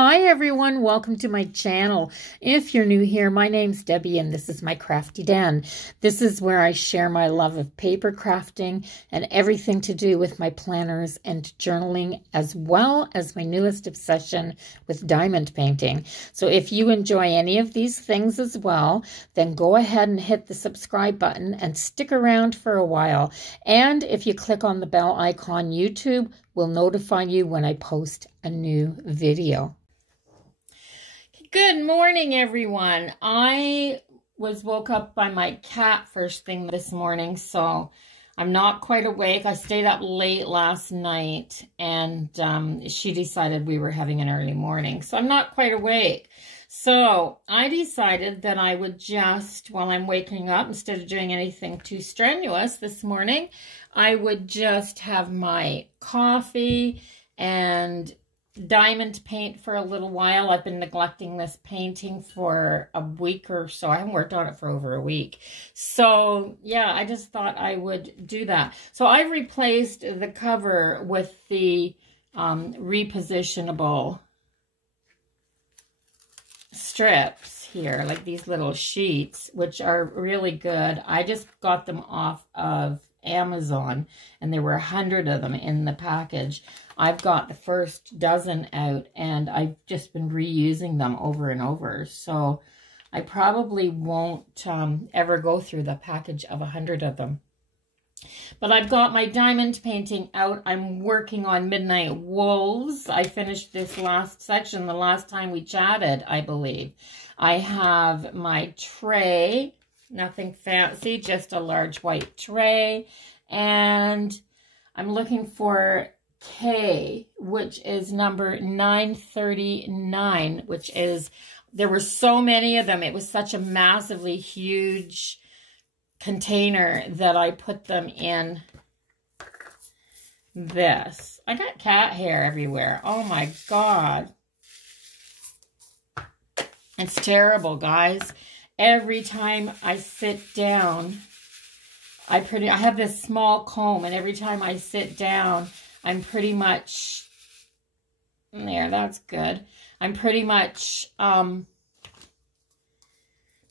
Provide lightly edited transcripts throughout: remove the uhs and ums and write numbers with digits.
Hi everyone, welcome to my channel. If you're new here, my name's Debbie and this is my Crafty Den. This is where I share my love of paper crafting and everything to do with my planners and journaling, as well as my newest obsession with diamond painting. So if you enjoy any of these things as well, then go ahead and hit the subscribe button and stick around for a while. And if you click on the bell icon, YouTube will notify you when I post a new video. Good morning, everyone. I was woke up by my cat first thing this morning, so I'm not quite awake. I stayed up late last night, and she decided we were having an early morning, so I'm not quite awake. So I decided that I would just, while I'm waking up, instead of doing anything too strenuous this morning, I would just have my coffee and diamond paint for a little while. I've been neglecting this painting for a week or so. I haven't worked on it for over a week. So yeah, I just thought I would do that. So I've replaced the cover with the repositionable strips here, like these little sheets, which are really good. I just got them off of Amazon, and there were 100 of them in the package. I've got the first dozen out, and I've just been reusing them over and over. So I probably won't ever go through the package of 100 of them. But I've got my diamond painting out. I'm working on Midnight Wolves. I finished this last section the last time we chatted, I believe. I have my tray, nothing fancy, just a large white tray. And I'm looking for K, which is number 939, which is, there were so many of them. It was such a massively huge container that I put them in this. I got cat hair everywhere. Oh my God. It's terrible, guys. Every time I sit down, I have this small comb, and every time I sit down, I'm pretty much, there, that's good. I'm pretty much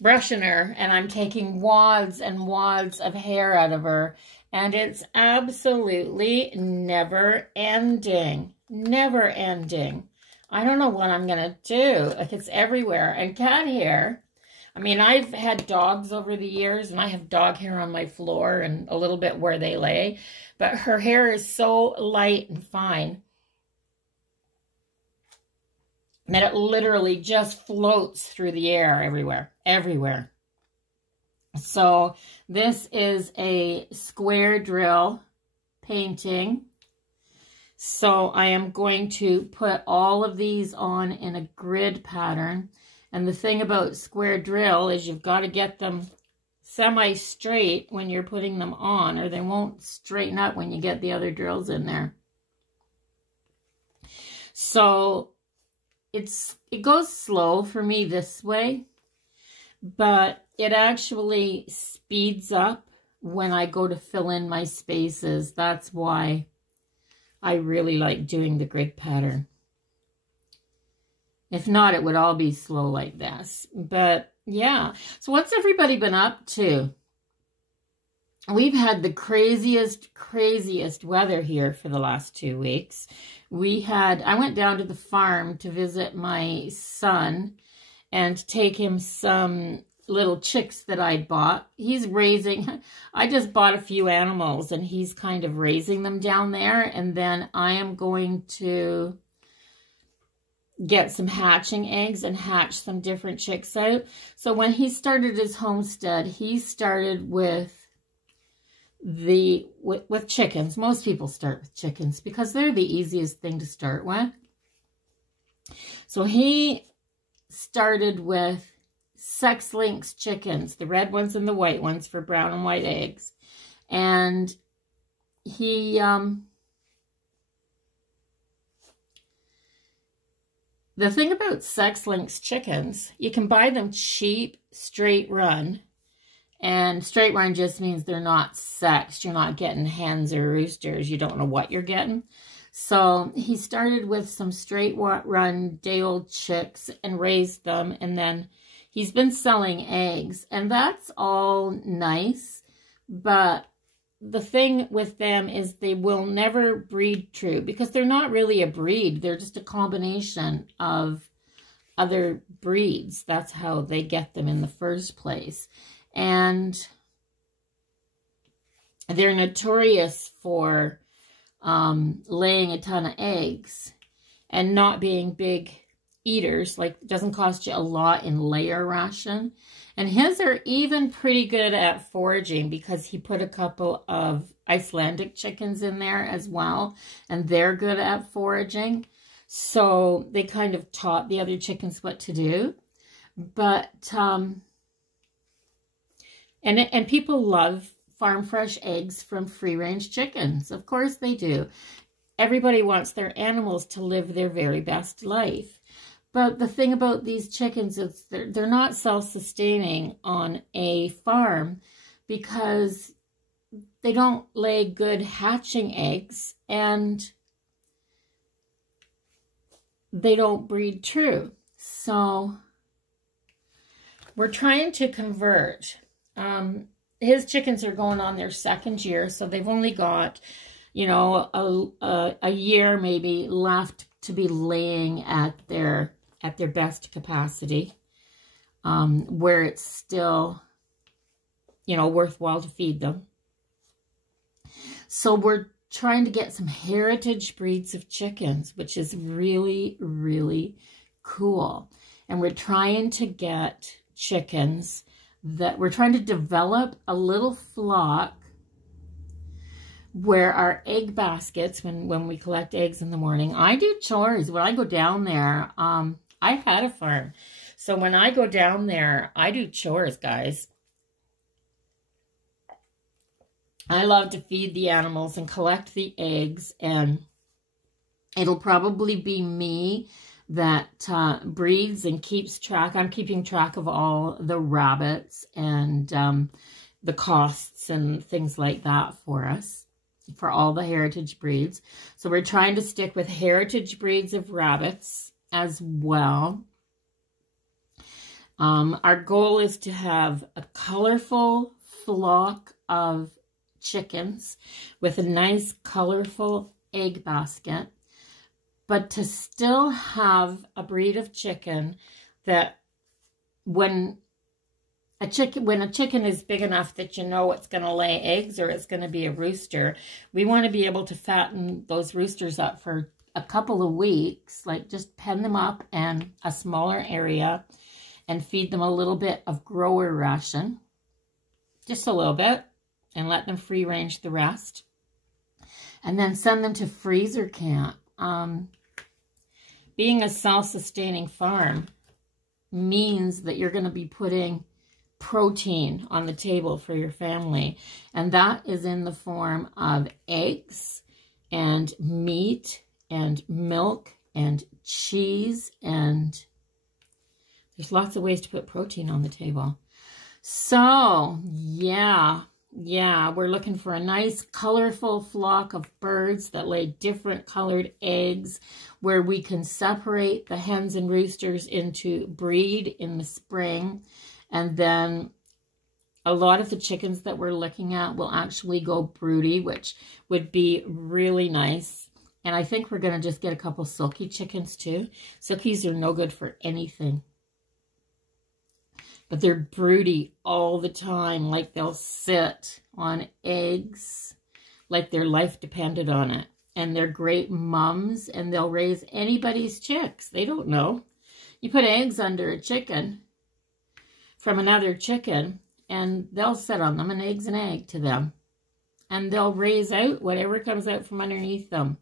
brushing her, and I'm taking wads and wads of hair out of her, and it's absolutely never ending. Never ending. I don't know what I'm going to do. Like, it's everywhere. And cat hair, I mean, I've had dogs over the years, and I have dog hair on my floor and a little bit where they lay, but her hair is so light and fine that it literally just floats through the air everywhere, everywhere. So this is a square drill painting. So I am going to put all of these on in a grid pattern. And the thing about square drill is you've got to get them semi-straight when you're putting them on, or they won't straighten up when you get the other drills in there. So it goes slow for me this way, but it actually speeds up when I go to fill in my spaces. That's why I really like doing the grid pattern. If not, it would all be slow like this. But yeah, so what's everybody been up to? We've had the craziest weather here for the last 2 weeks. I went down to the farm to visit my son and take him some little chicks that I'd bought. He's raising, I just bought a few animals, and he's kind of raising them down there. And then I am going to get some hatching eggs and hatch some different chicks out. So when he started his homestead, he started with chickens. Most people start with chickens because they're the easiest thing to start with. So he started with sex-lynx chickens, the red ones and the white ones for brown and white eggs. And he the thing about sex-lynx chickens, you can buy them cheap, straight run. And straight run just means they're not sexed. You're not getting hens or roosters. You don't know what you're getting. So he started with some straight run day-old chicks and raised them, and then he's been selling eggs, and that's all nice, but the thing with them is they will never breed true because they're not really a breed. They're just a combination of other breeds. That's how they get them in the first place. And they're notorious for laying a ton of eggs and not being big eaters. Like, it doesn't cost you a lot in layer ration. And his are even pretty good at foraging because he put a couple of Icelandic chickens in there as well. And they're good at foraging. So they kind of taught the other chickens what to do. But, and people love farm fresh eggs from free-range chickens. Of course they do. Everybody wants their animals to live their very best life. But the thing about these chickens is they're not self-sustaining on a farm because they don't lay good hatching eggs and they don't breed true. So we're trying to convert. His chickens are going on their second year, so they've only got, you know, a year maybe left to be laying at their best capacity, where it's still, you know, worthwhile to feed them. So we're trying to get some heritage breeds of chickens, which is really, really cool. And we're trying to get chickens that we're trying to develop a little flock where our egg baskets, when we collect eggs in the morning, I do chores. When I go down there, I've had a farm. So when I go down there, I do chores, guys. I love to feed the animals and collect the eggs, and it'll probably be me that breeds and keeps track. I'm keeping track of all the rabbits and the costs and things like that for us, for all the heritage breeds. So we're trying to stick with heritage breeds of rabbits as well. Our goal is to have a colorful flock of chickens with a nice colorful egg basket, but to still have a breed of chicken that when a chicken is big enough that you know it's going to lay eggs or it's going to be a rooster, we want to be able to fatten those roosters up for a couple of weeks, like just pen them up in a smaller area and feed them a little bit of grower ration, just a little bit, and let them free range the rest. And then send them to freezer camp. Being a self-sustaining farm means that you're going to be putting protein on the table for your family. And that is in the form of eggs and meat and milk and cheese. And there's lots of ways to put protein on the table. So, yeah, we're looking for a nice colorful flock of birds that lay different colored eggs, where we can separate the hens and roosters into breed in the spring. And then a lot of the chickens that we're looking at will actually go broody, which would be really nice. And I think we're going to just get a couple silky chickens too. Silkies are no good for anything. But they're broody all the time, like they'll sit on eggs like their life depended on it. And they're great mums, and they'll raise anybody's chicks. They don't know. You put eggs under a chicken from another chicken, and they'll sit on them, and eggs an egg to them. And they'll raise out whatever comes out from underneath them.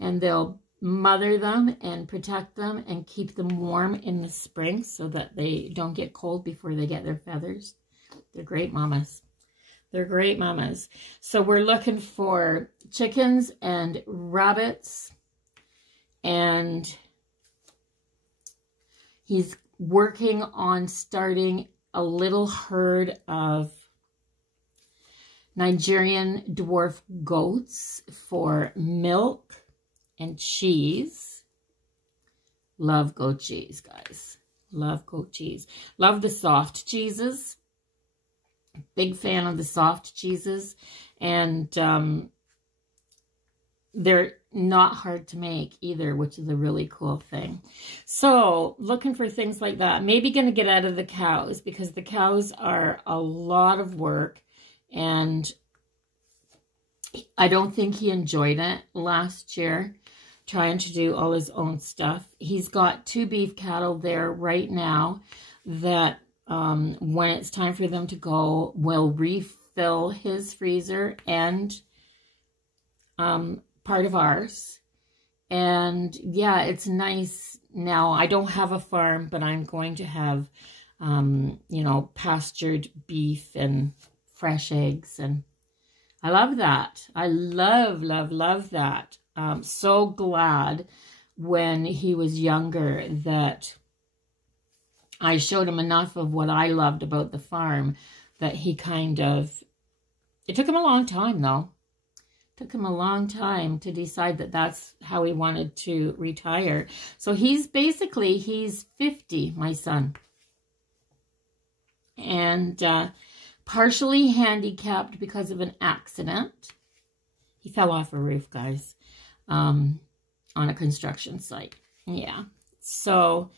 And they'll mother them and protect them and keep them warm in the spring so that they don't get cold before they get their feathers. They're great mamas. They're great mamas. So we're looking for chickens and rabbits, and he's working on starting a little herd of Nigerian dwarf goats for milk and cheese. Love goat cheese, guys. Love goat cheese. Love the soft cheeses. Big fan of the soft cheeses. And they're not hard to make either, which is a really cool thing. So looking for things like that. Maybe going to get out of the cows, because the cows are a lot of work. And I don't think he enjoyed it last year, trying to do all his own stuff. He's got 2 beef cattle there right now that when it's time for them to go, will refill his freezer and part of ours. And yeah, it's nice now. I don't have a farm, but I'm going to have, you know, pastured beef and fresh eggs. And I love that. I love, love, love that. So glad when he was younger that I showed him enough of what I loved about the farm that he kind of, it took him a long time though. Took him a long time to decide that that's how he wanted to retire. So he's 50, my son. And partially handicapped because of an accident. He fell off a roof, guys, on a construction site. Yeah. So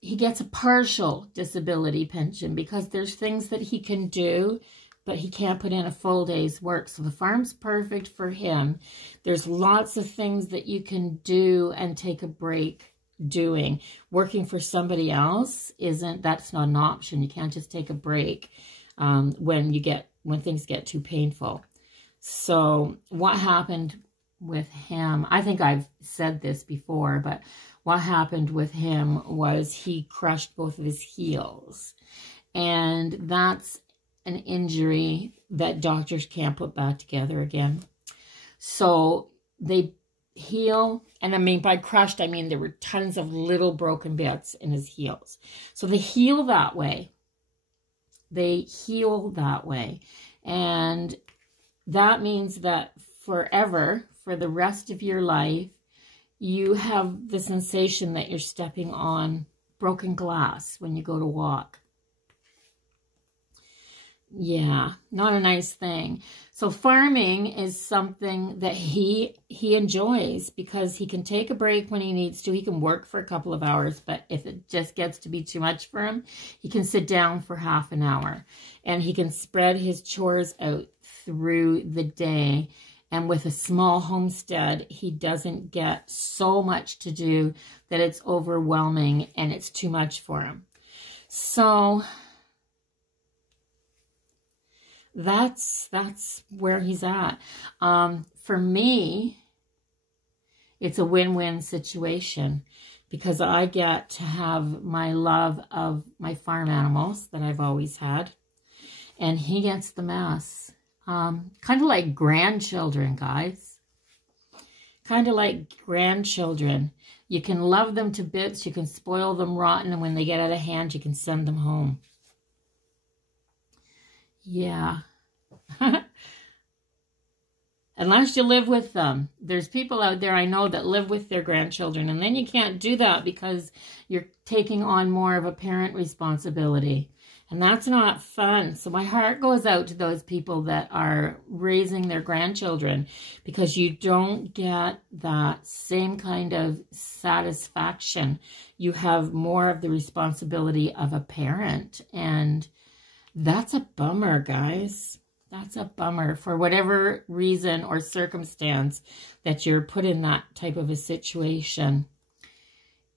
he gets a partial disability pension because there's things that he can do, but he can't put in a full day's work. So the farm's perfect for him. There's lots of things that you can do and take a break doing. Working for somebody else that's not an option. You can't just take a break when things get too painful. So what happened with him, I think I've said this before, but what happened with him was he crushed both of his heels. And that's an injury that doctors can't put back together again. So they heal, and I mean by crushed, I mean there were tons of little broken bits in his heels. So they heal that way. They heal that way. And that means that forever, for the rest of your life, you have the sensation that you're stepping on broken glass when you go to walk. Yeah, not a nice thing. So farming is something that he enjoys because he can take a break when he needs to. He can work for a couple of hours, but if it just gets to be too much for him, he can sit down for half an hour. And he can spread his chores out through the day. And with a small homestead, he doesn't get so much to do that it's overwhelming and it's too much for him. So that's where he's at. For me, it's a win-win situation because I get to have my love of my farm animals that I've always had, and he gets the mess. Kind of like grandchildren, guys. Kind of like grandchildren. You can love them to bits, you can spoil them rotten, and when they get out of hand, you can send them home. Yeah. Unless you live with them. There's people out there I know that live with their grandchildren, and then you can't do that because you're taking on more of a parent responsibility. And that's not fun. So my heart goes out to those people that are raising their grandchildren because you don't get that same kind of satisfaction. You have more of the responsibility of a parent. And that's a bummer, guys. That's a bummer. For whatever reason or circumstance that you're put in that type of a situation,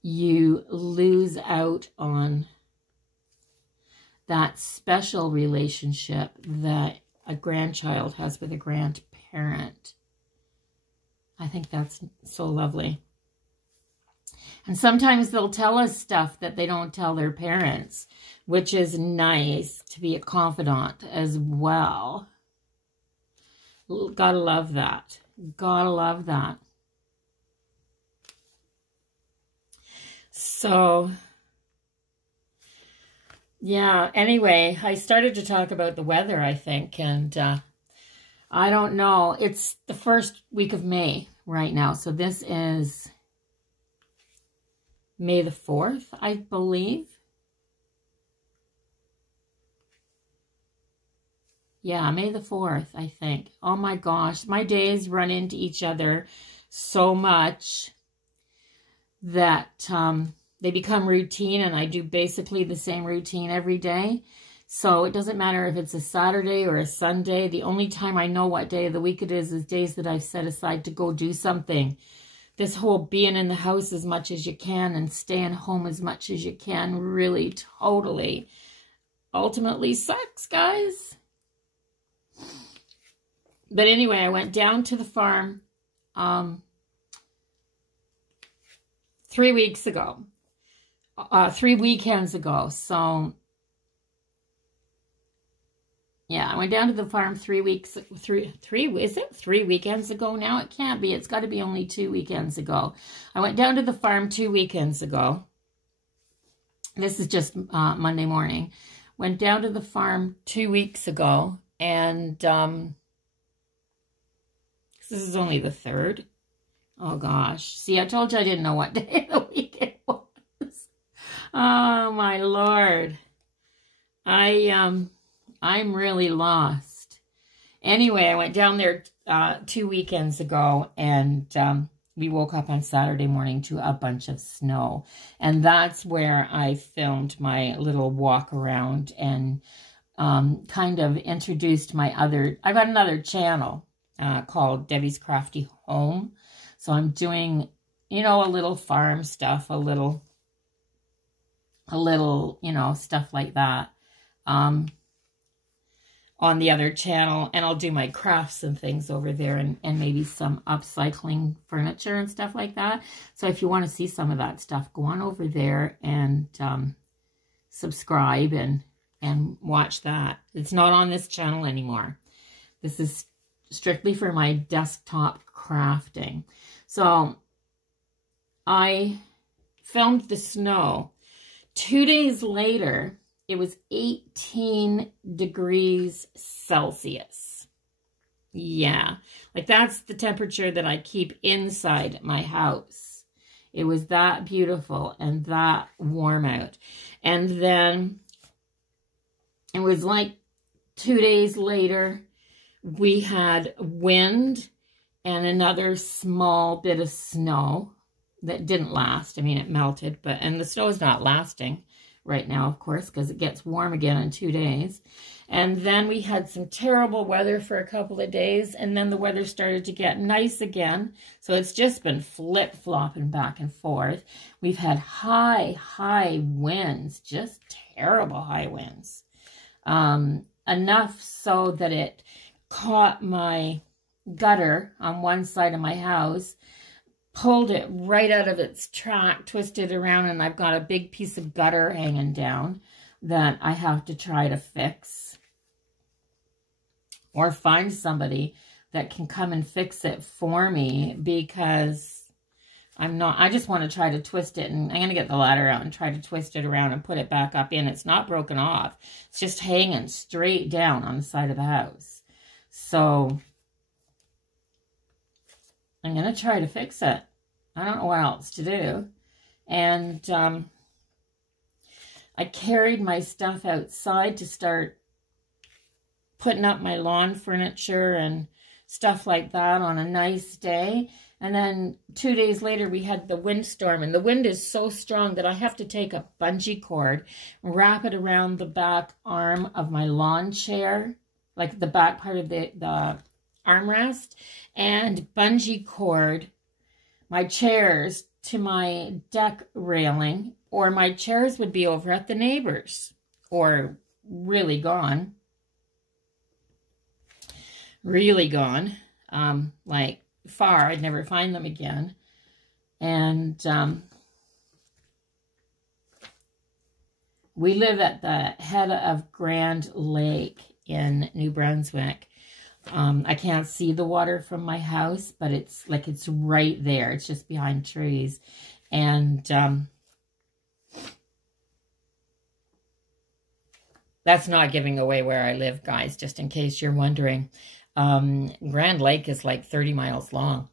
you lose out on that special relationship that a grandchild has with a grandparent. I think that's so lovely. And sometimes they'll tell us stuff that they don't tell their parents, which is nice to be a confidant as well. Gotta love that. Gotta love that. So yeah, anyway, I started to talk about the weather, I think, and I don't know. It's the first week of May, right now. So this is May the 4th, I believe. Yeah, May the 4th, I think. Oh my gosh, my days run into each other so much that they become routine, and I do basically the same routine every day. So it doesn't matter if it's a Saturday or a Sunday. The only time I know what day of the week it is days that I've set aside to go do something. This whole being in the house as much as you can and staying home as much as you can really totally ultimately sucks, guys. But anyway, I went down to the farm 3 weeks ago. 3 weekends ago. So, yeah, I went down to the farm 3 weekends ago now? It can't be. It's got to be only 2 weekends ago. I went down to the farm 2 weekends ago. This is just Monday morning. Went down to the farm 2 weeks ago, and this is only the 3rd. Oh gosh. See, I told you I didn't know what day of the week it was. Oh my Lord. I'm really lost. Anyway, I went down there 2 weekends ago, and we woke up on Saturday morning to a bunch of snow. And that's where I filmed my little walk around and kind of introduced my other... I've got another channel called Debbie's Crafty Home. So I'm doing, you know, a little farm stuff, a little, you know, stuff like that on the other channel. And I'll do my crafts and things over there, and maybe some upcycling furniture and stuff like that. So if you want to see some of that stuff, go on over there and subscribe and watch that. It's not on this channel anymore. This is strictly for my desktop crafting. So I filmed the snow. 2 days later, it was 18 degrees Celsius. Yeah, like that's the temperature that I keep inside my house. It was that beautiful and that warm out. And then it was like 2 days later, we had wind and another small bit of snow that didn't last. I mean, it melted, and the snow is not lasting right now, of course, because it gets warm again in 2 days. And then we had some terrible weather for a couple of days, and then the weather started to get nice again. So it's just been flip-flopping back and forth. We've had high winds, just terrible high winds. Enough so that it caught my gutter on one side of my house, pulled it right out of its track, twisted around, and I've got a big piece of gutter hanging down that I have to try to fix, or find somebody that can come and fix it for me, because I just want to try to twist it, and I'm going to get the ladder out and try to twist it around and put it back up in. It's not broken off. It's just hanging straight down on the side of the house. So I'm going to try to fix it. I don't know what else to do. And I carried my stuff outside to start putting up my lawn furniture and stuff like that on a nice day. And then 2 days later, we had the windstorm. And the wind is so strong that I have to take a bungee cord, wrap it around the back arm of my lawn chair, like the back part of the armrest, and bungee cord my chairs to my deck railing, or my chairs would be over at the neighbors, or really gone, like far. I'd never find them again. And we live at the head of Grand Lake in New Brunswick. I can't see the water from my house, but it's like it's right there. It's just behind trees. And that's not giving away where I live, guys, just in case you're wondering. Grand Lake is like 30 miles long.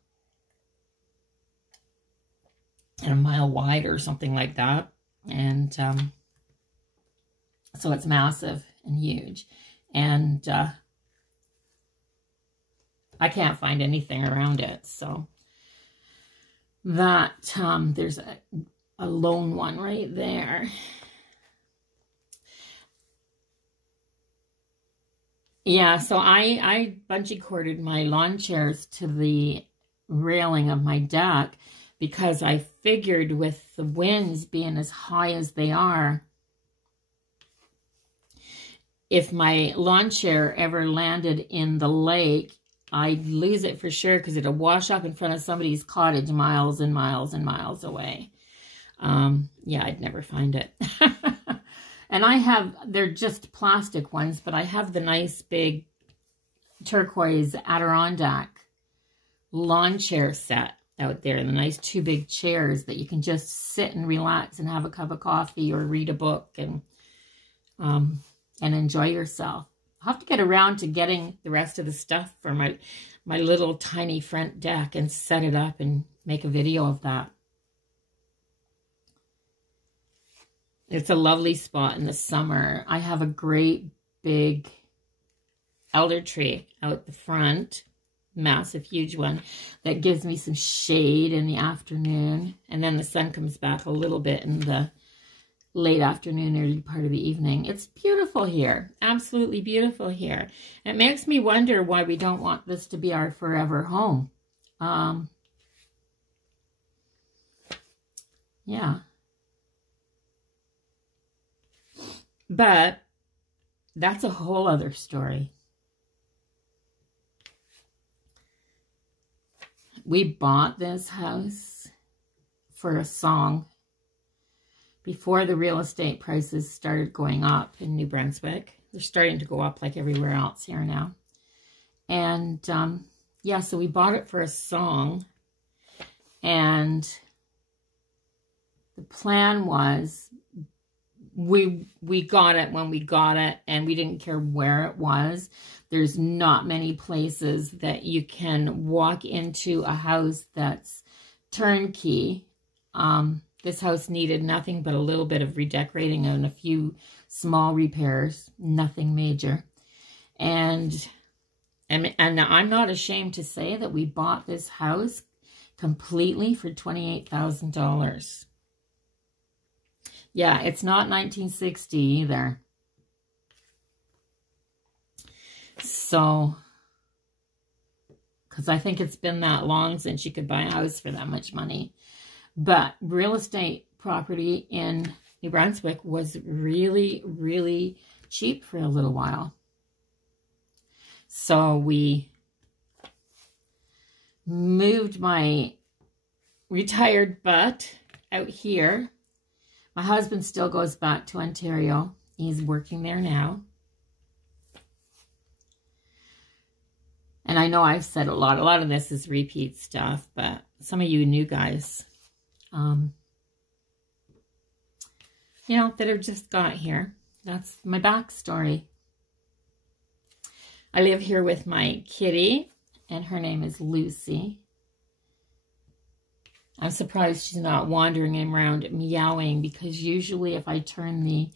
and a mile wide or something like that. And so it's massive and huge. And I can't find anything around it. So that, there's a lone one right there. Yeah, so I bungee corded my lawn chairs to the railing of my deck because I figured with the winds being as high as they are, if my lawn chair ever landed in the lake, I'd lose it for sure because it'll wash up in front of somebody's cottage miles and miles and miles away. Yeah, I'd never find it. And I have, they're just plastic ones, but I have the nice big turquoise Adirondack lawn chair set out there. The nice 2 big chairs that you can just sit and relax and have a cup of coffee or read a book and enjoy yourself. I'll have to get around to getting the rest of the stuff for my little tiny front deck and set it up and make a video of that. It's a lovely spot in the summer. I have a great big elder tree out the front, massive, huge one, that gives me some shade in the afternoon. And then the sun comes back a little bit in the late afternoon, early part of the evening. It's beautiful here, absolutely beautiful here. It makes me wonder why we don't want this to be our forever home. Yeah. But that's a whole other story. We bought this house for a song before the real estate prices started going up in New Brunswick. They're starting to go up like everywhere else here now. And yeah, so we bought it for a song. And the plan was we got it when we got it, and we didn't care where it was. There's not many places that you can walk into a house that's turnkey. This house needed nothing but a little bit of redecorating and a few small repairs, nothing major. And I'm not ashamed to say that we bought this house completely for $28,000. Yeah, it's not 1960 either. So, because I think it's been that long since you could buy a house for that much money. But real estate property in New Brunswick was really, really cheap for a little while. So we moved my retired butt out here. My husband still goes back to Ontario. He's working there now. And I know I've said a lot of this is repeat stuff, but some of you new guys, you know, that have just got here. That's my backstory. I live here with my kitty, and her name is Lucy. I'm surprised she's not wandering around meowing, because usually if I turn the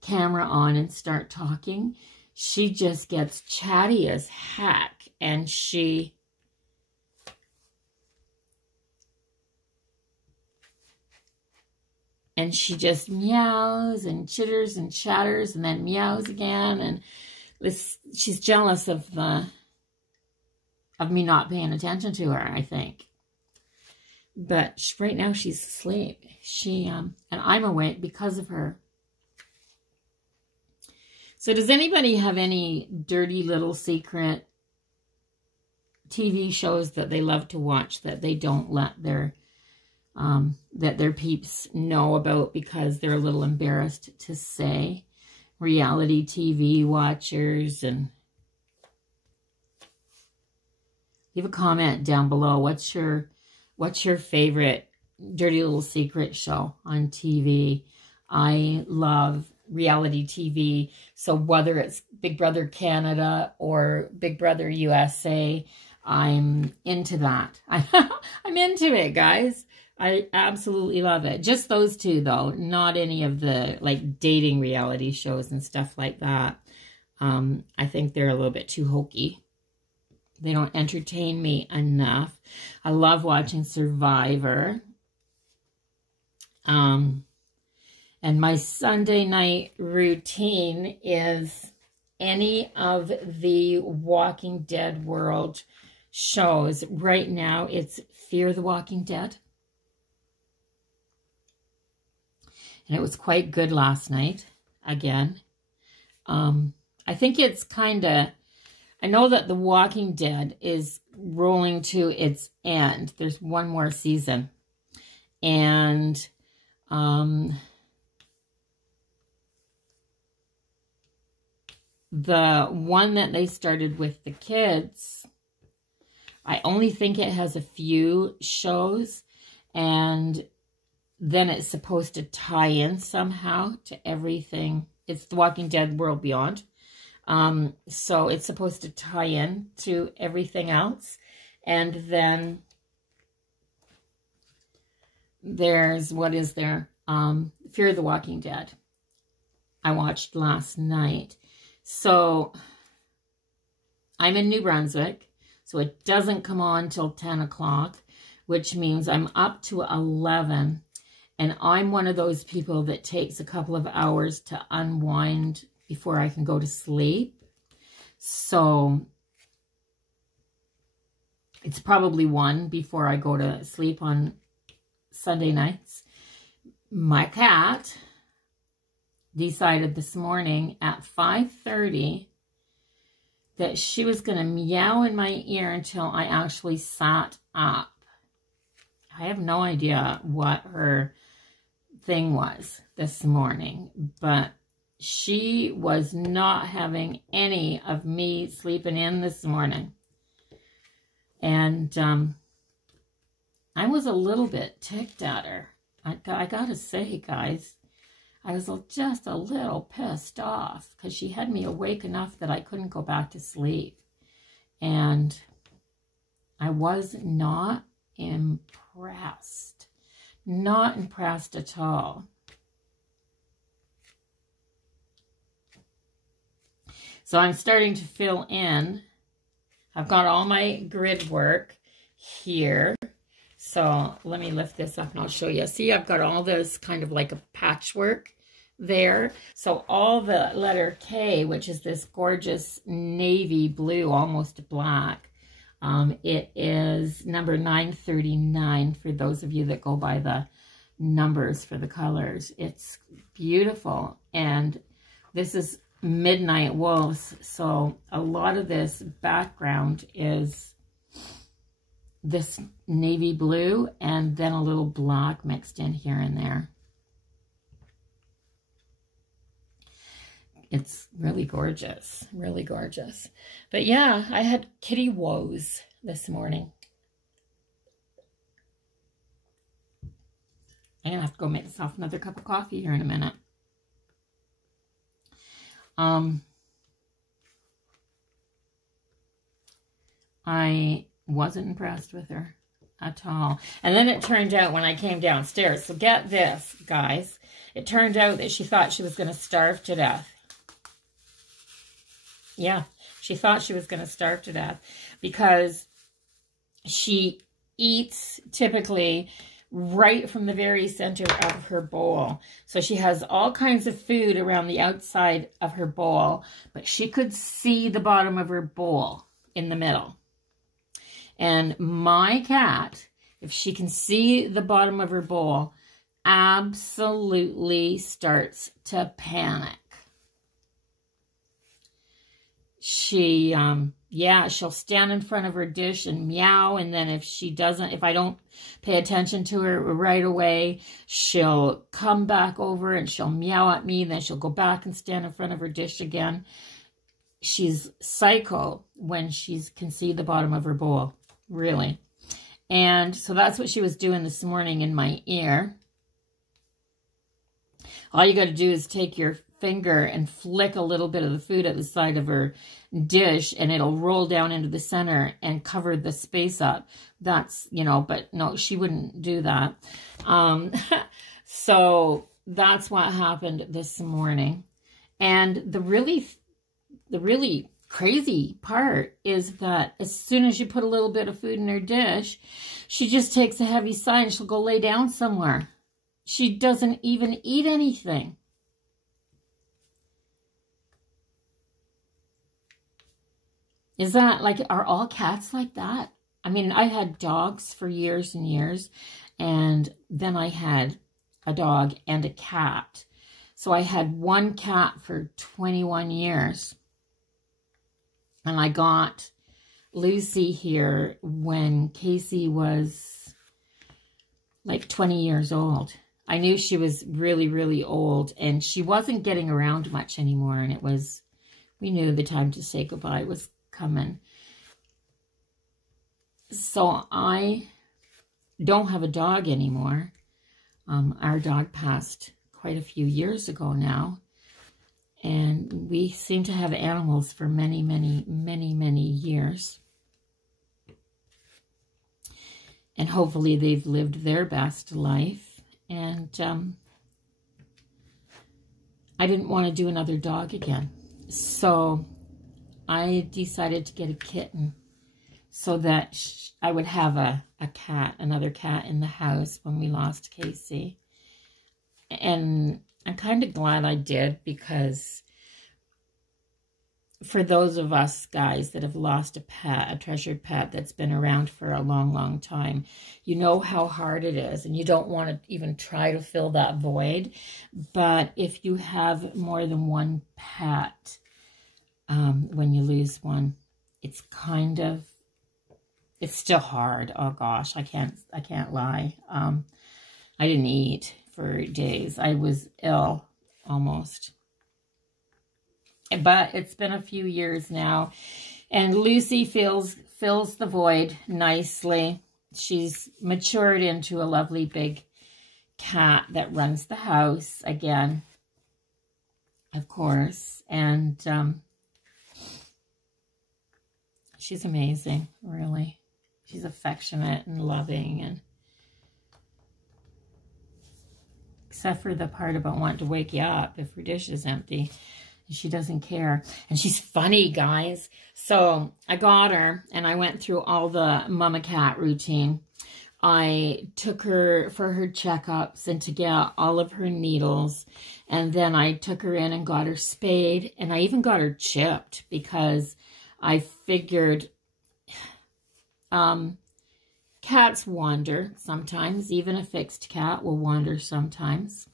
camera on and start talking, she just gets chatty as heck, and she just meows and chitters and chatters and then meows again, and she's jealous of me not paying attention to her, I think. But right now she's asleep. And I'm awake because of her. So does anybody have any dirty little secret TV shows that they love to watch that they don't let their peeps know about because they're a little embarrassed to say? Reality TV watchers, and leave a comment down below. What's your favorite dirty little secret show on TV? I love reality TV. So whether it's Big Brother Canada or Big Brother USA, I'm into that. I'm into it, guys. I absolutely love it. Just those two, though. Not any of the, like, dating reality shows and stuff like that. I think they're a little bit too hokey. They don't entertain me enough. I love watching Survivor. And my Sunday night routine is any of the Walking Dead world shows. Right now, it's Fear the Walking Dead. And it was quite good last night, again. I think it's kind of, I know that The Walking Dead is rolling to its end. There's one more season. And the one that they started with the kids, I only think it has a few shows, and then it's supposed to tie in somehow to everything. It's The Walking Dead World Beyond. So it's supposed to tie in to everything else. And then there's, what is there? Fear the Walking Dead. I watched last night. So I'm in New Brunswick, so it doesn't come on till 10 o'clock, which means I'm up to 11. And I'm one of those people that takes a couple of hours to unwind before I can go to sleep. So it's probably 1 before I go to sleep on Sunday nights. My cat decided this morning at 5:30 that she was going to meow in my ear until I actually sat up. I have no idea what her thing was this morning, but she was not having any of me sleeping in this morning. And I was a little bit ticked at her. I gotta say, guys, I was just a little pissed off because she had me awake enough that I couldn't go back to sleep. And I was not impressed. Not impressed at all. So I'm starting to fill in. I've got all my grid work here. So let me lift this up and I'll show you. See, I've got all this kind of like a patchwork there. So all the letter K, which is this gorgeous navy blue, almost black. It is number 939 for those of you that go by the numbers for the colors. It's beautiful. And this is Midnight Wolves. So a lot of this background is this navy blue and then a little black mixed in here and there. It's really gorgeous, really gorgeous. But yeah, I had kitty woes this morning. I'm gonna have to go make myself another cup of coffee here in a minute. I wasn't impressed with her at all. And then it turned out when I came downstairs, so get this, guys, it turned out that she thought she was going to starve to death. Yeah, she thought she was going to starve to death because she eats typically right from the very center of her bowl. So she has all kinds of food around the outside of her bowl, but she could see the bottom of her bowl in the middle. And my cat, if she can see the bottom of her bowl, absolutely starts to panic. She, yeah, she'll stand in front of her dish and meow. And then if I don't pay attention to her right away, she'll come back over and she'll meow at me. And then she'll go back and stand in front of her dish again. She's psycho when she can see the bottom of her bowl, really. And so that's what she was doing this morning in my ear. All you got to do is take your finger and flick a little bit of the food at the side of her dish, and it'll roll down into the center and cover the space up. That's, you know, but no, she wouldn't do that. So that's what happened this morning. And the really crazy part is that as soon as you put a little bit of food in her dish, she just takes a heavy sigh and she'll go lay down somewhere. She doesn't even eat anything. Is that like, are all cats like that? I mean, I had dogs for years and years, and then I had a dog and a cat. So I had one cat for 21 years. And I got Lucy here when Casey was like 20 years old. I knew she was really, really old, and she wasn't getting around much anymore. And it was, we knew the time to say goodbye was coming. So I don't have a dog anymore. Our dog passed quite a few years ago now. And we seem to have animals for many, many, many, many years. And hopefully they've lived their best life. And I didn't want to do another dog again. So I decided to get a kitten so that I would have a cat, another cat in the house when we lost Casey. And I'm kind of glad I did, because for those of us guys that have lost a pet, a treasured pet that's been around for a long, long time, you know how hard it is, and you don't want to even try to fill that void. But if you have more than one pet, when you lose one, it's kind of, it's still hard. Oh gosh, I can't lie. I didn't eat for days. I was ill almost. But it's been a few years now, and Lucy fills the void nicely. She's matured into a lovely big cat that runs the house again, of course. And she's amazing, really. She's affectionate and loving, and except for the part about wanting to wake you up if her dish is empty. She doesn't care. And she's funny, guys. So I got her, and I went through all the mama cat routine. I took her for her checkups and to get all of her needles. And then I took her in and got her spayed. And I even got her chipped, because I figured cats wander sometimes. Even a fixed cat will wander sometimes.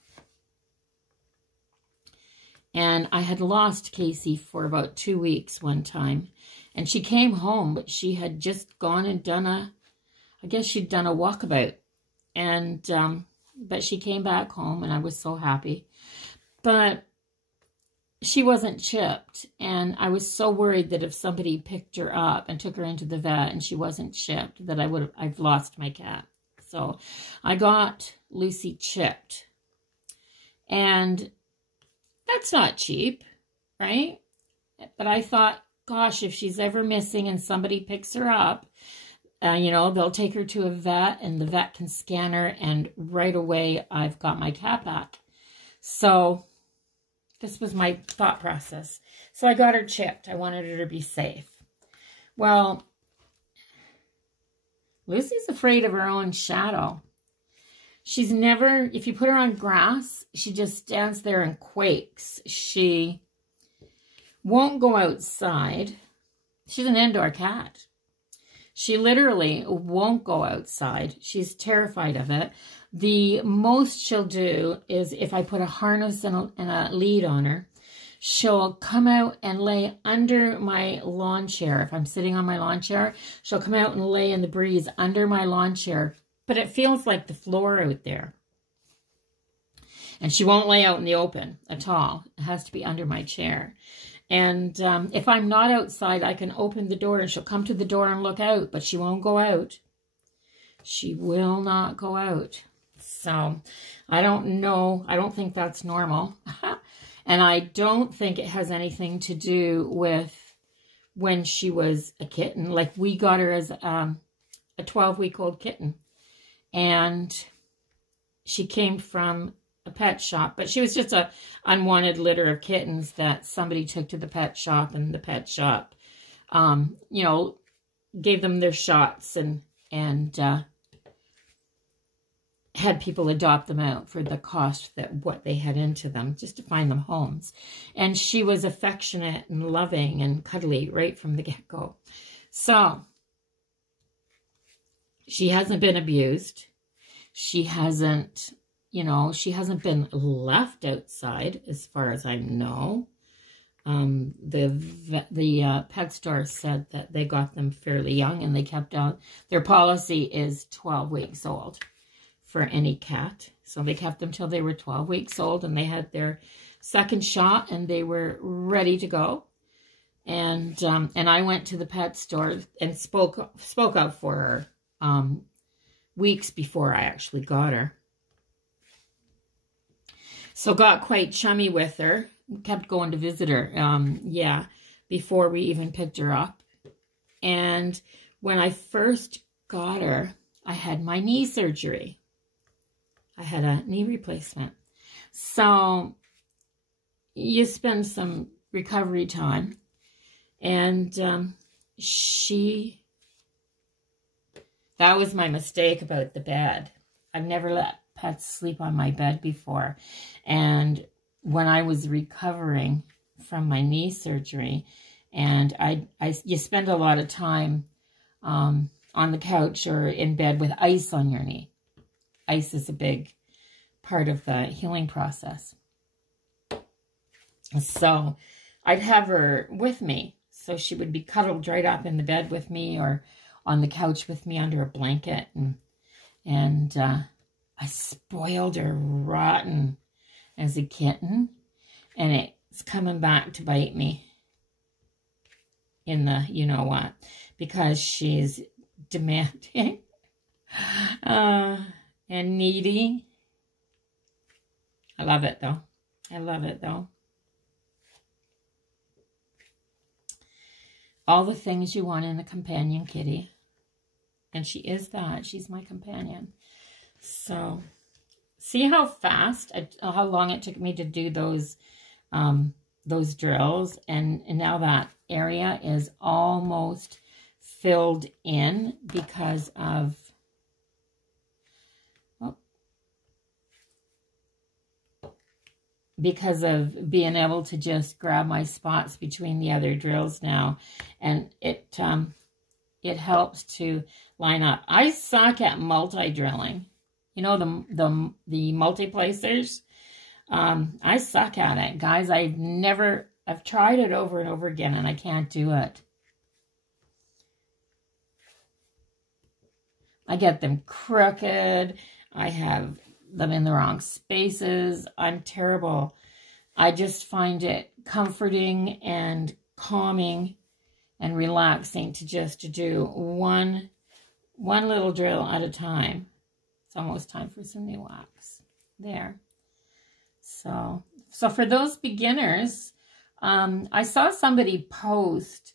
And I had lost Casey for about 2 weeks one time. And she came home, but she had just gone and done I guess she'd done a walkabout. And, but she came back home, and I was so happy. But she wasn't chipped. And I was so worried that if somebody picked her up and took her into the vet and she wasn't chipped, that I've lost my cat. So I got Lucy chipped. And that's not cheap, right? But I thought, gosh, if she's ever missing and somebody picks her up, you know, they'll take her to a vet, and the vet can scan her, and right away I've got my cat back. So this was my thought process. So I got her chipped. I wanted her to be safe. Well, Lucy's afraid of her own shadow. She's never, if you put her on grass, she just stands there and quakes. She won't go outside. She's an indoor cat. She literally won't go outside. She's terrified of it. The most she'll do is, if I put a harness and a lead on her, she'll come out and lay under my lawn chair. If I'm sitting on my lawn chair, she'll come out and lay in the breeze under my lawn chair. But it feels like the floor out there. And she won't lay out in the open at all. It has to be under my chair. And if I'm not outside, I can open the door, and she'll come to the door and look out, but she won't go out. She will not go out. So I don't know. I don't think that's normal. And I don't think it has anything to do with when she was a kitten. Like, we got her as a 12-week-old kitten. And she came from a pet shop. But she was just a unwanted litter of kittens that somebody took to the pet shop. And the pet shop, you know, gave them their shots and had people adopt them out for the cost that what they had into them, just to find them homes. And she was affectionate and loving and cuddly right from the get-go. So she hasn't been abused. She hasn't, you know, she hasn't been left outside as far as I know. The pet store said that they got them fairly young and they kept out. Their policy is 12 weeks old for any cat. So they kept them till they were 12 weeks old, and they had their second shot and they were ready to go. And I went to the pet store and spoke up for her weeks before I actually got her. So got quite chummy with her. Kept going to visit her, yeah, before we even picked her up. And when I first got her, I had my knee surgery. I had a knee replacement. So you spend some recovery time. And that was my mistake about the bed. I've never let pets sleep on my bed before. And when I was recovering from my knee surgery, and you spend a lot of time on the couch or in bed with ice on your knee. Ice is a big part of the healing process. So I'd have her with me. So she would be cuddled right up in the bed with me or on the couch with me under a blanket. And I spoiled her rotten as a kitten. And it's coming back to bite me in the you-know-what. Because she's demanding. And needy. I love it, though. I love it, though. All the things you want in a companion kitty. And she is that. She's my companion. So, see how fast, how long it took me to do those drills. And now that area is almost filled in because of being able to just grab my spots between the other drills now. And it helps to line up. I suck at multi-drilling. You know, the multi-placers? I suck at it. Guys, I've tried it over and over again and I can't do it. I get them crooked. I have them in the wrong spaces. I'm terrible. I just find it comforting and calming and relaxing to just do one little drill at a time. It's almost time for some new wax. There. So for those beginners, I saw somebody post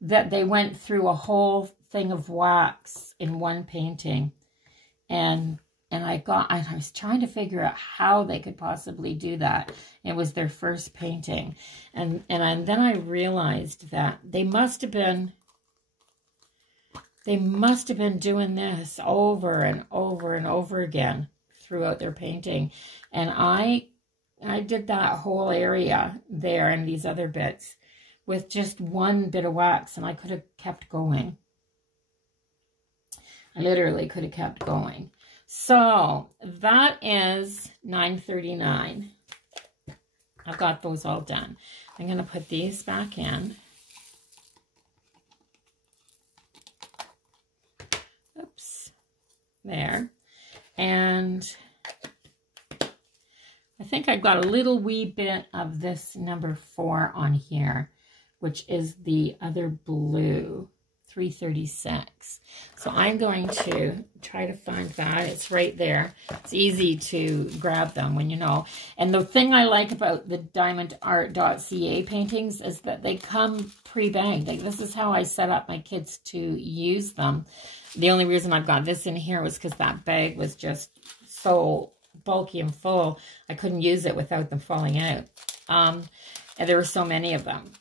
that they went through a whole thing of wax in one painting, and I was trying to figure out how they could possibly do that. It was their first painting. And then I realized that they must have been doing this over and over and over again throughout their painting. And I did that whole area there and these other bits with just one bit of wax, and I could have kept going. I literally could have kept going. So that is $9.39. I've got those all done. I'm going to put these back in. Oops. There. And I think I've got a little wee bit of this number 4 on here, which is the other blue. $3.36. So I'm going to try to find that. It's right there. It's easy to grab them when you know. And the thing I like about the diamondart.ca paintings is that they come pre-bagged. Like, this is how I set up my kids to use them. The only reason I've got this in here was because that bag was just so bulky and full. I couldn't use it without them falling out. And there were so many of them.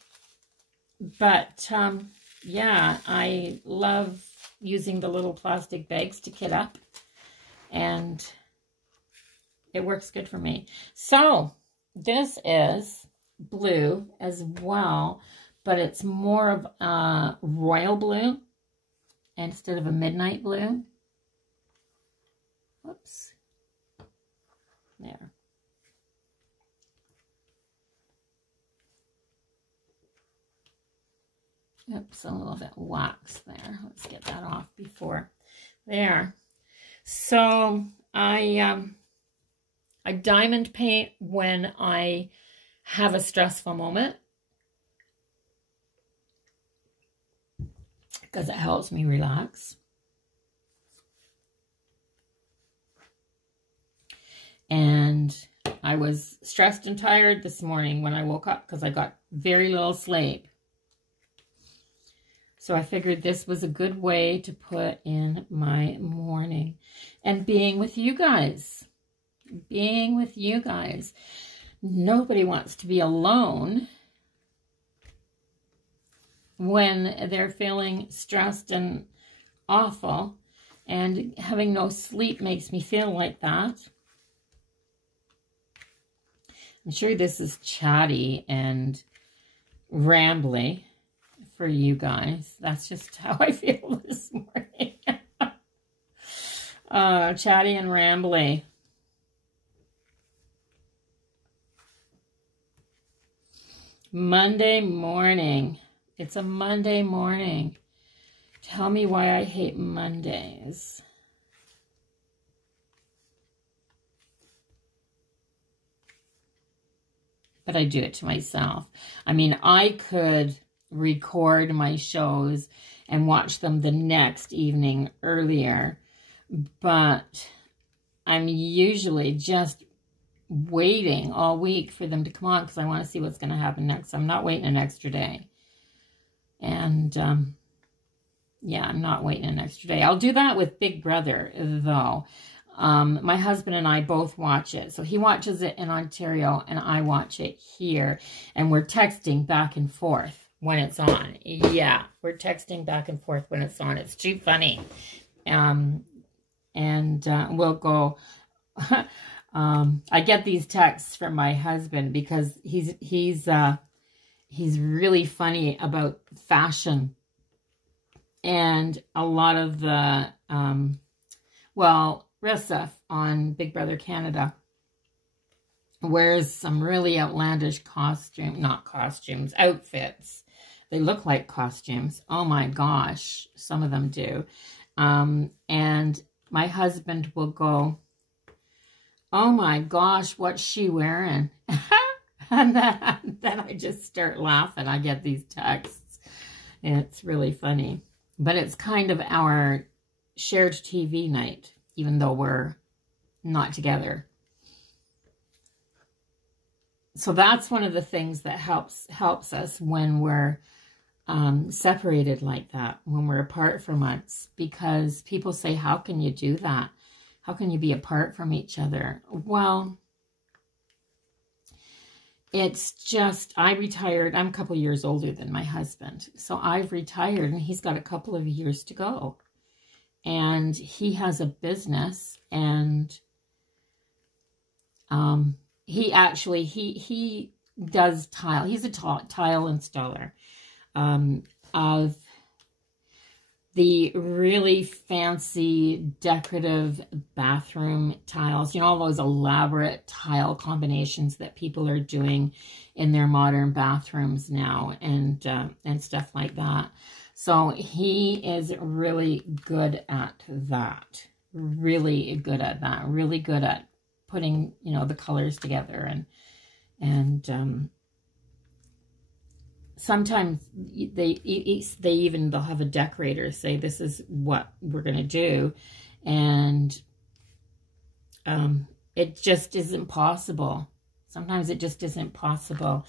But, yeah, I love using the little plastic bags to kit up. And it works good for me. So, this is blue as well. But it's more of a royal blue instead of a midnight blue. Whoops. There. Oops, a little bit wax there. Let's get that off before. There. So I diamond paint when I have a stressful moment, because it helps me relax. And I was stressed and tired this morning when I woke up because I got very little sleep. So I figured this was a good way to put in my morning. And being with you guys. Being with you guys. Nobody wants to be alone when they're feeling stressed and awful. And having no sleep makes me feel like that. I'm sure this is chatty and rambly for you guys. That's just how I feel this morning. Chatty and rambly. Monday morning. It's a Monday morning. Tell me why I hate Mondays. But I do it to myself. I mean, I could record my shows and watch them the next evening earlier, but I'm usually just waiting all week for them to come on because I want to see what's going to happen next. I'm not waiting an extra day. And yeah, I'm not waiting an extra day. I'll do that with Big Brother, though. My husband and I both watch it. So he watches it in Ontario and I watch it here. And we're texting back and forth when it's on. Yeah, we're texting back and forth when it's on. It's too funny. We'll go... I get these texts from my husband because he's really funny about fashion. And a lot of the... Rissa on Big Brother Canada wears some really outlandish outfits. They look like costumes. Oh my gosh, some of them do. And my husband will go, oh my gosh, what's she wearing? And then I just start laughing. I get these texts. And it's really funny. But it's kind of our shared TV night, even though we're not together. So that's one of the things that helps us when we're separated like that, when we're apart for months, because people say, how can you do that? How can you be apart from each other? Well, it's just, I retired. I'm a couple years older than my husband. So I've retired and he's got a couple of years to go. And he has a business, and he does tile. He's a tile installer of the really fancy decorative bathroom tiles. You know, all those elaborate tile combinations that people are doing in their modern bathrooms now, and stuff like that. So he is really good at that. Really good at that. Really good at putting, you know, the colors together and sometimes they'll have a decorator say, this is what we're going to do. And it just isn't possible. Sometimes it just isn't possible.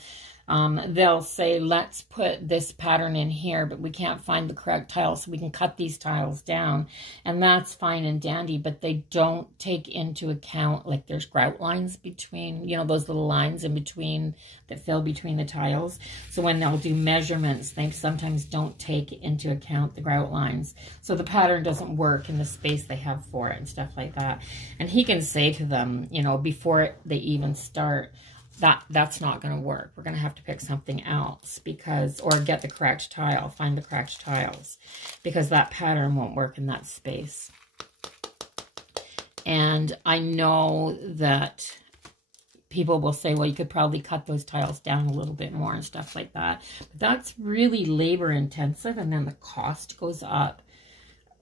They'll say, let's put this pattern in here, but we can't find the correct tile, so we can cut these tiles down. And that's fine and dandy, but they don't take into account, like there's grout lines between, you know, those little lines in between that fill between the tiles. So when they'll do measurements, they sometimes don't take into account the grout lines. So the pattern doesn't work in the space they have for it and stuff like that. And he can say to them, you know, before they even start, that's not going to work. We're going to have to pick something else because, or get the correct tile, find the correct tiles, because that pattern won't work in that space. And I know that people will say, well, you could probably cut those tiles down a little bit more and stuff like that. But that's really labor intensive, and then the cost goes up,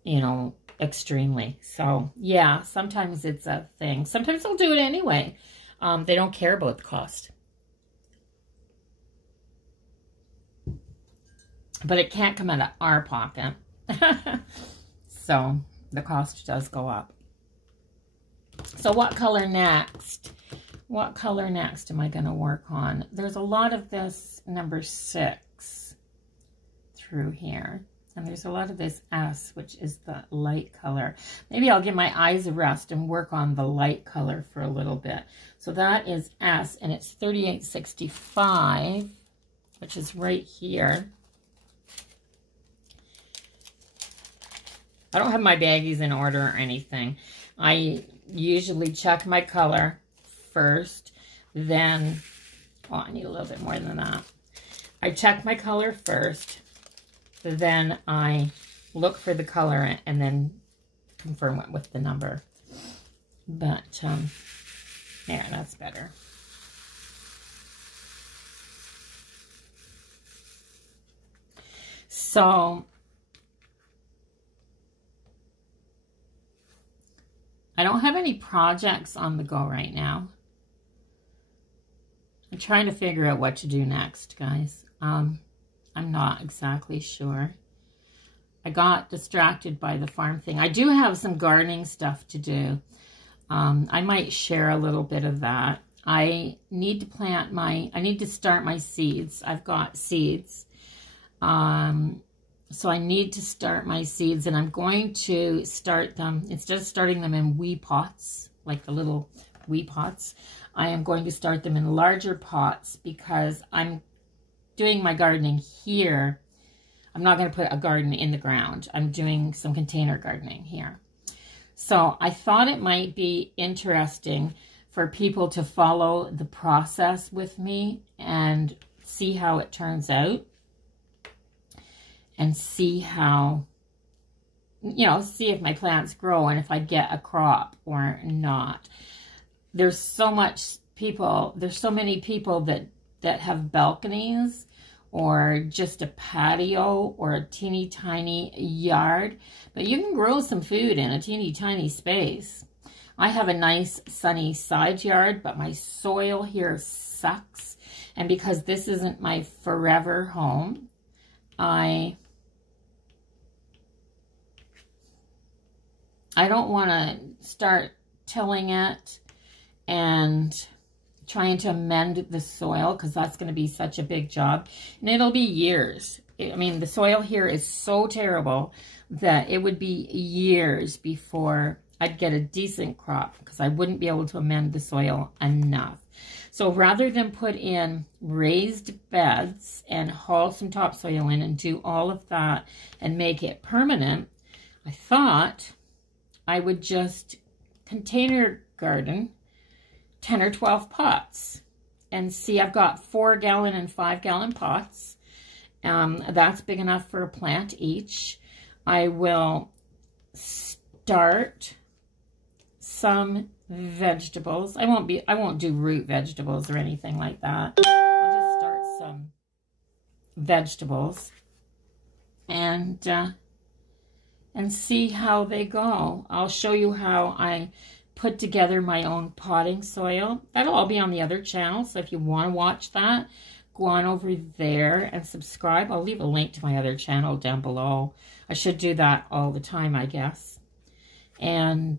you know, extremely. So yeah, sometimes it's a thing. Sometimes they'll do it anyway. They don't care about the cost. But it can't come out of our pocket. So the cost does go up. So what color next? What color next am I going to work on? There's a lot of this number 6 through here. And there's a lot of this S, which is the light color. Maybe I'll give my eyes a rest and work on the light color for a little bit. So that is S, and it's 3865, which is right here. I don't have my baggies in order or anything. I usually check my color first, then, oh, I need a little bit more than that. I check my color first, then I look for the color and then confirm it with the number. But, yeah, that's better. So, I don't have any projects on the go right now. I'm trying to figure out what to do next, guys. I'm not exactly sure. I got distracted by the farm thing. I do have some gardening stuff to do. I might share a little bit of that. I need to start my seeds. I've got seeds. So I need to start my seeds, and I'm going to start them, instead of starting them in wee pots, like the little wee pots, I am going to start them in larger pots because I'm doing my gardening here. I'm not going to put a garden in the ground. I'm doing some container gardening here. So I thought it might be interesting for people to follow the process with me and see how it turns out. And see how, you know, see if my plants grow and if I get a crop or not. There's so many people that have balconies or just a patio or a teeny tiny yard, but you can grow some food in a teeny tiny space. I have a nice sunny side yard, but my soil here sucks. And because this isn't my forever home, I don't want to start tilling it and trying to amend the soil, because that's going to be such a big job. And it'll be years. I mean, the soil here is so terrible that it would be years before I'd get a decent crop, because I wouldn't be able to amend the soil enough. So rather than put in raised beds and haul some topsoil in and do all of that and make it permanent, I thought I would just container garden 10 or 12 pots. And see, I've got 4-gallon and 5-gallon pots. That's big enough for a plant each. I will start some vegetables. I won't do root vegetables or anything like that. I'll just start some vegetables and see how they go. I'll show you how I put together my own potting soil. That'll all be on the other channel, so if you want to watch that, go on over there and subscribe. I'll leave a link to my other channel down below. I should do that all the time, I guess. And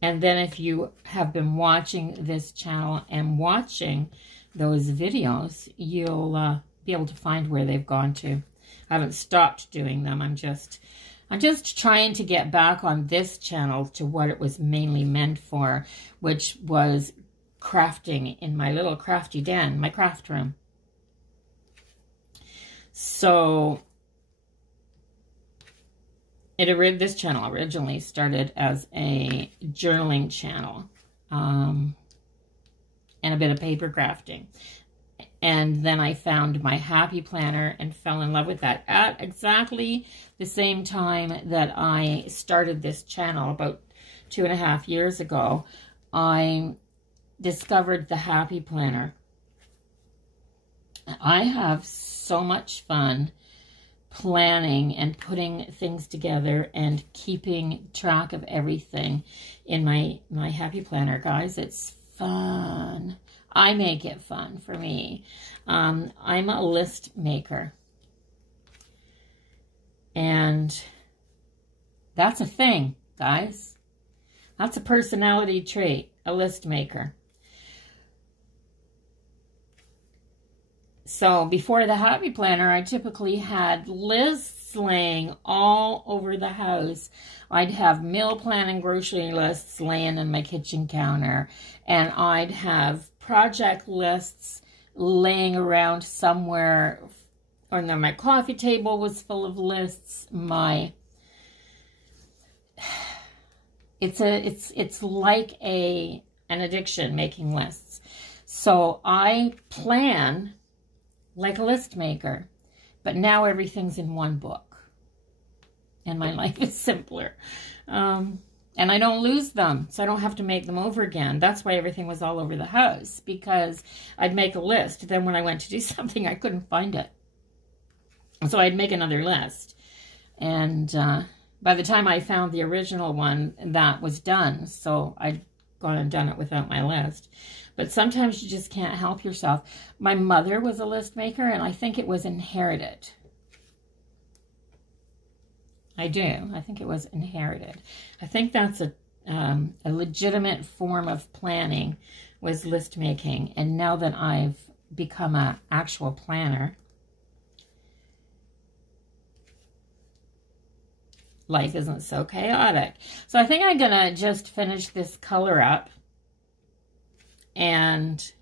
then if you have been watching this channel and watching those videos, you'll be able to find where they've gone to. I haven't stopped doing them. I'm just trying to get back on this channel to what it was mainly meant for, which was crafting in my little crafty den, my craft room. So this channel originally started as a journaling channel and a bit of paper crafting. And then I found my happy planner and fell in love with that. At exactly the same time that I started this channel, about 2.5 years ago, I discovered the happy planner. I have so much fun planning and putting things together and keeping track of everything in my happy planner, guys. It's fun. I make it fun for me. I'm a list maker. And that's a thing, guys. That's a personality trait, a list maker. So before the happy planner, I typically had lists laying all over the house. I'd have meal plan and grocery lists laying in my kitchen counter. And I'd have project lists laying around somewhere. Or then my coffee table was full of lists. It's like an addiction, making lists. So I plan like a list maker, but now everything's in one book and my life is simpler. And I don't lose them, so I don't have to make them over again. That's why everything was all over the house, because I'd make a list. Then when I went to do something, I couldn't find it. So I'd make another list. And by the time I found the original one, that was done. So I'd gone and done it without my list. But sometimes you just can't help yourself. My mother was a list maker, and I think it was inherited. I do. I think it was inherited. I think that's a legitimate form of planning, was list making. And now that I've become an actual planner, life isn't so chaotic. So I think I'm going to just finish this color up and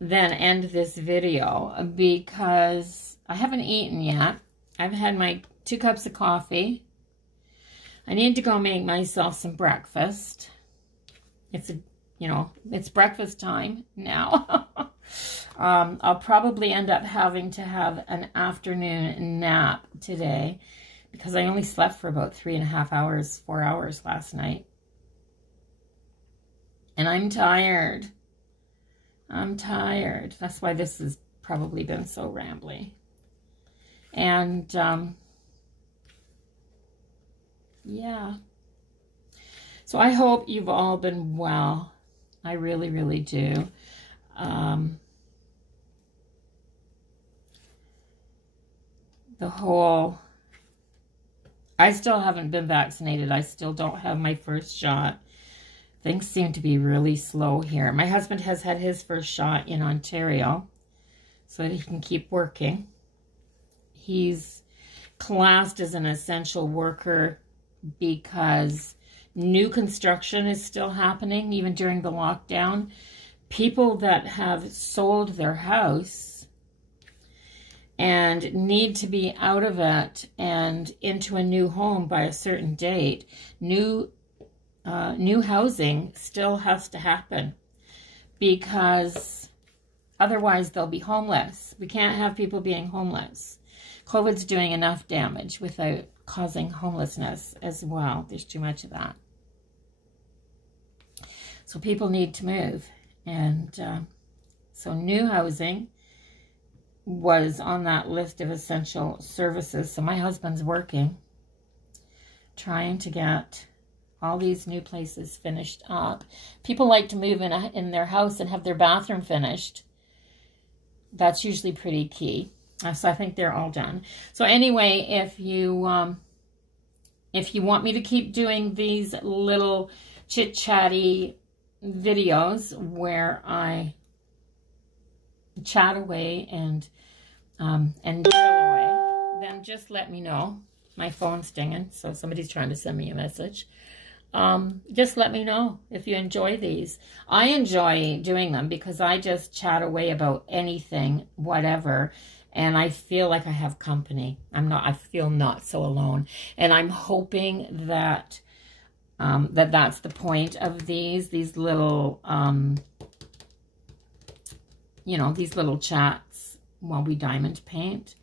then end this video, because I haven't eaten yet. I've had my 2 cups of coffee. I need to go make myself some breakfast. It's breakfast time now. I'll probably end up having to have an afternoon nap today, because I only slept for about 3.5 hours, 4 hours last night. And I'm tired. I'm tired. That's why this has probably been so rambly. And, yeah. So I hope you've all been well. I really, really do. I still haven't been vaccinated. I still don't have my first shot. Things seem to be really slow here. My husband has had his first shot in Ontario so that he can keep working. He's classed as an essential worker because new construction is still happening, even during the lockdown. People that have sold their house and need to be out of it and into a new home by a certain date, new housing still has to happen, because otherwise they'll be homeless. We can't have people being homeless. COVID's doing enough damage without causing homelessness as well. There's too much of that. So people need to move. And so new housing was on that list of essential services. So my husband's working, trying to get all these new places finished up. People like to move in their house and have their bathroom finished. That's usually pretty key. So I think they're all done. So anyway, if you want me to keep doing these little chit-chatty videos where I chat away and drill away, then just let me know. My phone's dinging, so somebody's trying to send me a message. Just let me know if you enjoy these. I enjoy doing them because I just chat away about anything, whatever, and I feel like I have company. I feel not so alone. And I'm hoping that that's the point of these little, you know, these little chats while we diamond paint.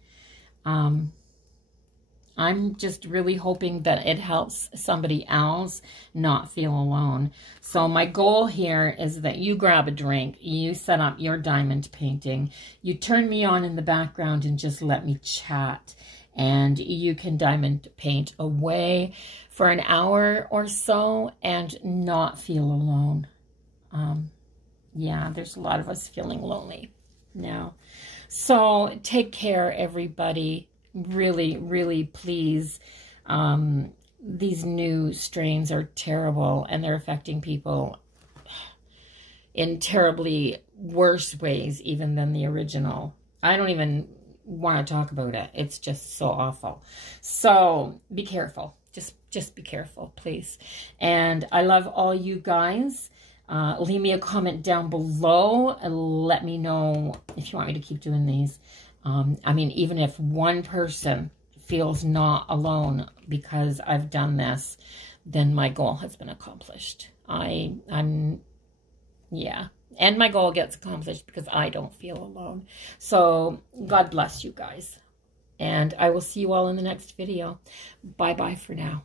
I'm just really hoping that it helps somebody else not feel alone. So my goal here is that you grab a drink, you set up your diamond painting, you turn me on in the background and just let me chat. And you can diamond paint away for an hour or so and not feel alone. Yeah, there's a lot of us feeling lonely now. So take care, everybody. Really, really, please. These new strains are terrible, and they're affecting people in terribly worse ways even than the original. I don't even want to talk about it. It's just so awful. So be careful. Just be careful, please. And I love all you guys. Leave me a comment down below and let me know if you want me to keep doing these. I mean, even if one person feels not alone because I've done this, then my goal has been accomplished. Yeah. And my goal gets accomplished because I don't feel alone. So God bless you guys. And I will see you all in the next video. Bye-bye for now.